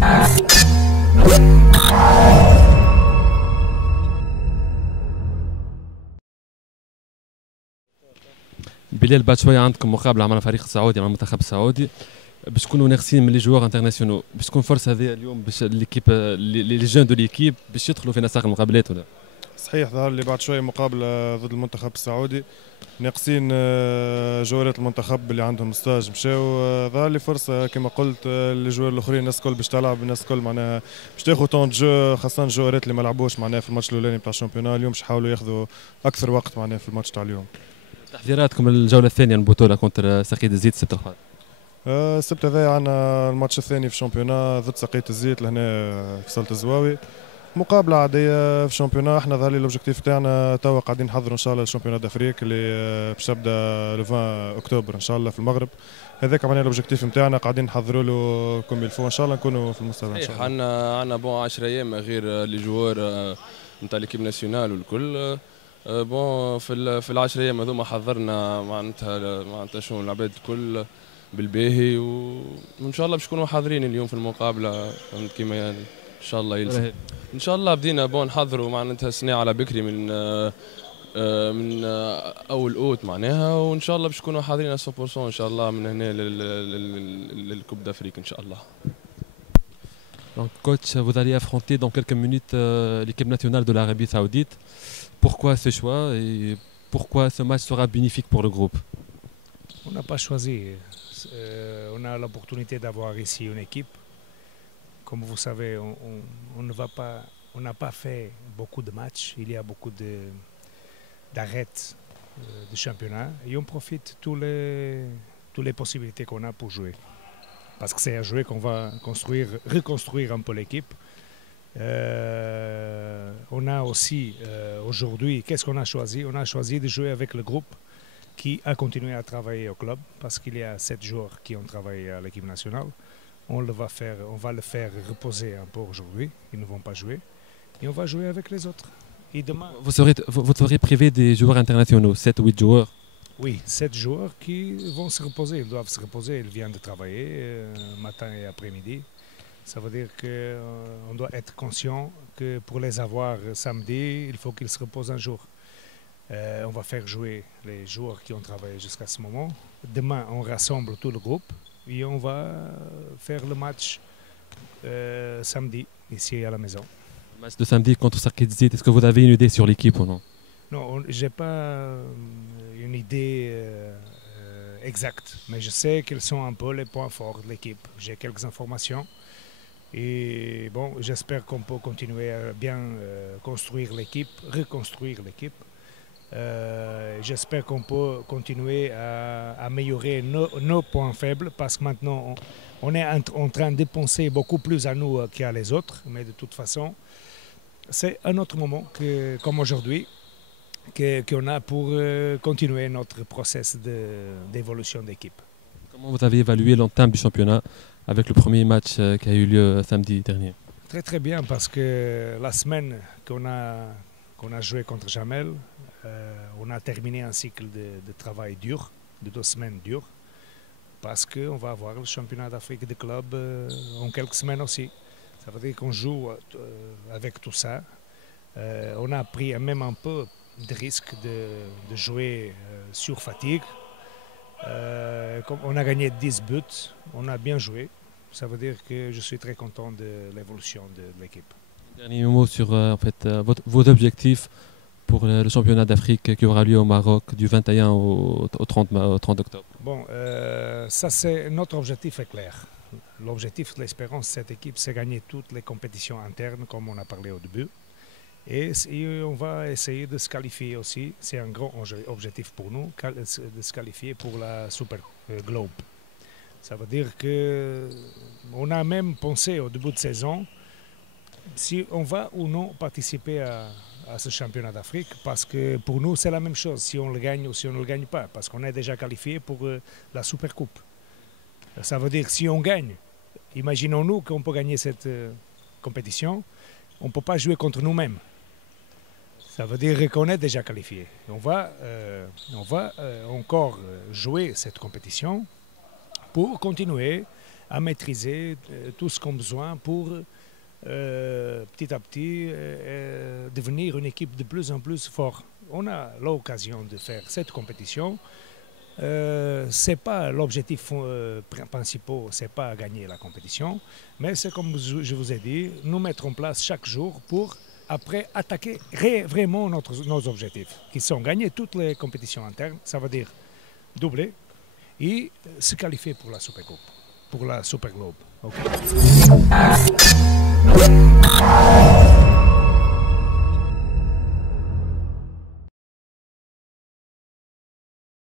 بلال بعد شويه عندكم مقابله مع الفريق السعودي مع المنتخب السعودي باش تكونوا ناقصين من لي جوار انترناسيونال باش تكون فرصه هذه اليوم باش ليكيب لي جون دو ليكيب باش يدخلوا في نساق المقابلات ولا صحيح ظهر لي بعد شويه مقابله ضد المنتخب السعودي ناقصين جوارات المنتخب اللي عندهم ستاج مشاو ظهر لي فرصه كما قلت الجوار الاخرين الناس الكل باش تلعب الناس الكل معناها باش تاخذ طون جو خاصه الجوارات اللي ما لعبوش معناها في الماتش الاولاني بتاع الشامبيونال اليوم باش يحاولوا ياخذوا اكثر وقت معناها في الماتش تاع اليوم. تحضيراتكم الجوله الثانيه من البطوله كونتر سقيت الزيت السبت القادم. السبت هذا عندنا الماتش الثاني في الشامبيونال ضد سقيت الزيت لهنا في صاله الزواوي. مقابله عاديه في الشامبيونال احنا ظهر لي الاوبجيكتيف تاعنا توا قاعدين نحضروا ان شاء الله الشامبيونال دافريك اللي باش تبدا لو 20 اكتوبر ان شاء الله في المغرب. هذاك معناها الاوبجيكتيف نتاعنا قاعدين نحضروا له كوم يلفو ان شاء الله نكونوا في المستوى ان شاء الله. عندنا بون 10 ايام غير لي جوار نتاع ليكيب ناسيونال والكل. بون في ال10 ايام هذوما حضرنا معناتها شنو العباد الكل بالباهي وان شاء الله باش نكونوا حاضرين اليوم في المقابله كيما يعني ان شاء الله يلزم. ان شاء الله بدينا بون نحضروا معناتها السنه على بكري من اول اوت معناها وان شاء الله باش نكونوا حاضرين 100% ان شاء الله من هنا للكوب d'Afrique ان شاء الله. Donc coach, vous allez affronter dans quelques minutes l'équipe nationale de l'Arabie Saoudite. Pourquoi ce choix et pourquoi ce match sera bénéfique pour le groupe? On n'a pas choisi. On a l'opportunité d'avoir ici une équipe. Comme vous savez, on n'a pas fait beaucoup de matchs. Il y a beaucoup d'arrêts de championnat et on profite toutes les possibilités qu'on a pour jouer. Parce que c'est à jouer qu'on va reconstruire un peu l'équipe. On a aussi aujourd'hui, qu'est-ce qu'on a choisi? On a choisi de jouer avec le groupe qui a continué à travailler au club parce qu'il y a 7 joueurs qui ont travaillé à l'équipe nationale. On va le faire reposer un peu aujourd'hui. Ils ne vont pas jouer et on va jouer avec les autres. Et demain, vous serez privé des joueurs internationaux, 7 ou 8 joueurs. Oui, 7 joueurs qui vont se reposer. Ils doivent se reposer. Ils viennent de travailler matin et après-midi. Ça veut dire qu'on doit être conscient que pour les avoir samedi, il faut qu'ils se reposent un jour. On va faire jouer les joueurs qui ont travaillé jusqu'à ce moment. Demain, on rassemble tout le groupe et on va faire le match samedi, ici à la maison. Le match de samedi contre Saqit Zit, est-ce que vous avez une idée sur l'équipe ou non? Non, je n'ai pas une idée exacte, mais je sais quels sont un peu les points forts de l'équipe. J'ai quelques informations et bon, j'espère qu'on peut continuer à bien construire l'équipe, reconstruire l'équipe. J'espère qu'on peut continuer à améliorer nos points faibles parce que maintenant on est en train de penser beaucoup plus à nous qu'à les autres, mais de toute façon, c'est un autre moment comme aujourd'hui qu'on a pour continuer notre process d'évolution d'équipe. Comment vous avez évalué l'entame du championnat avec le premier match qui a eu lieu samedi dernier? Très très bien parce que la semaine qu'on a joué contre Jamel, on a terminé un cycle de travail dur, de 2 semaines dures, parce qu'on va avoir le championnat d'Afrique de club en quelques semaines aussi. Ça veut dire qu'on joue avec tout ça. On a pris même un peu de risque de jouer sur fatigue. On a gagné 10 buts, on a bien joué. Ça veut dire que je suis très content de l'évolution de l'équipe. Dernier mot sur vos objectifs pour le championnat d'Afrique qui aura lieu au Maroc du 21 au 30 octobre. Bon, ça c'est notre objectif est clair. L'objectif de l'Espérance de cette équipe, c'est gagner toutes les compétitions internes comme on a parlé au début. Et on va essayer de se qualifier aussi, c'est un grand objectif pour nous, de se qualifier pour la Super Globe. Ça veut dire qu'on a même pensé au début de saison si on va ou non participer à ce championnat d'Afrique, parce que pour nous c'est la même chose, si on le gagne ou si on ne le gagne pas, parce qu'on est déjà qualifié pour la Super Coupe. Ça veut dire si on gagne, imaginons-nous qu'on peut gagner cette compétition, on ne peut pas jouer contre nous-mêmes. Ça veut dire qu'on est déjà qualifié. On va encore jouer cette compétition pour continuer à maîtriser tout ce qu'on a besoin pour petit à petit devenir une équipe de plus en plus forte. On a l'occasion de faire cette compétition. C'est pas l'objectif principal, c'est pas gagner la compétition, mais c'est comme je vous ai dit, nous mettre en place chaque jour pour après attaquer vraiment nos objectifs, qui sont gagner toutes les compétitions internes, ça veut dire doubler et se qualifier pour la Supercoupe, pour la Super Globe. Okay.